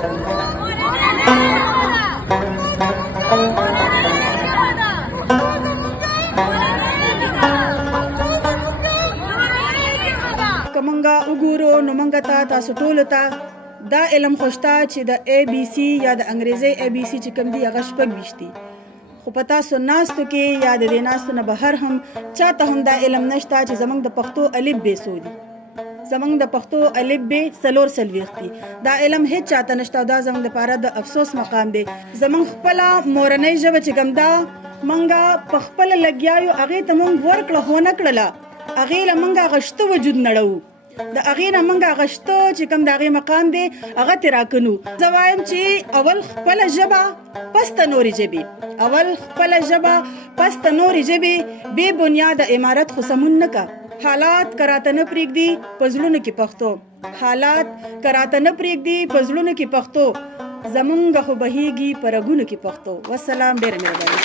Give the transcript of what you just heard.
که مونږه وګورو نو مونږ ته تاسو ټولو ته دا علم خوشته چې د ABC یا د انګریزي ABC چې کوم دی هغه شپږ ویشت دي، خو په تاسو ناستو کې یا د دې ناستو نه بهر هم چاته هم دا علم نشته چې زمونږ د پښتو الف ب څو دي. زمونږ د پښتو الف ب 440 دي. دا علم هیڅ چاته نشته او دا زمونږ لپاره د افسوس مقام دی. زمونږ خپله مورنۍ ژبه چې کوم ده مونږه په خپله لګیا یو، هغې ته مونږ ورکړه خو ونه کړله، هغې له مونږ هغه شته وجود نړوو، د هغې نه مونږ هغه شته چې کوم د هغې مقام دی هغه ترې راکنو. زه وایم چې اول خپله ژبه پس ته نورې ژبې، اول خپله ژبه پس ته نورې ژبې، بې بنیاده عمارت خو سمون نه که. حالات کراته نه پرېږدي په زړونو کې پښتو، حالات کراته نه پرېږدي په زړونو کې پښتو، زمونږ خو بهیږي په رګونو کې پښتو. والسلام، ډېره مهرباني.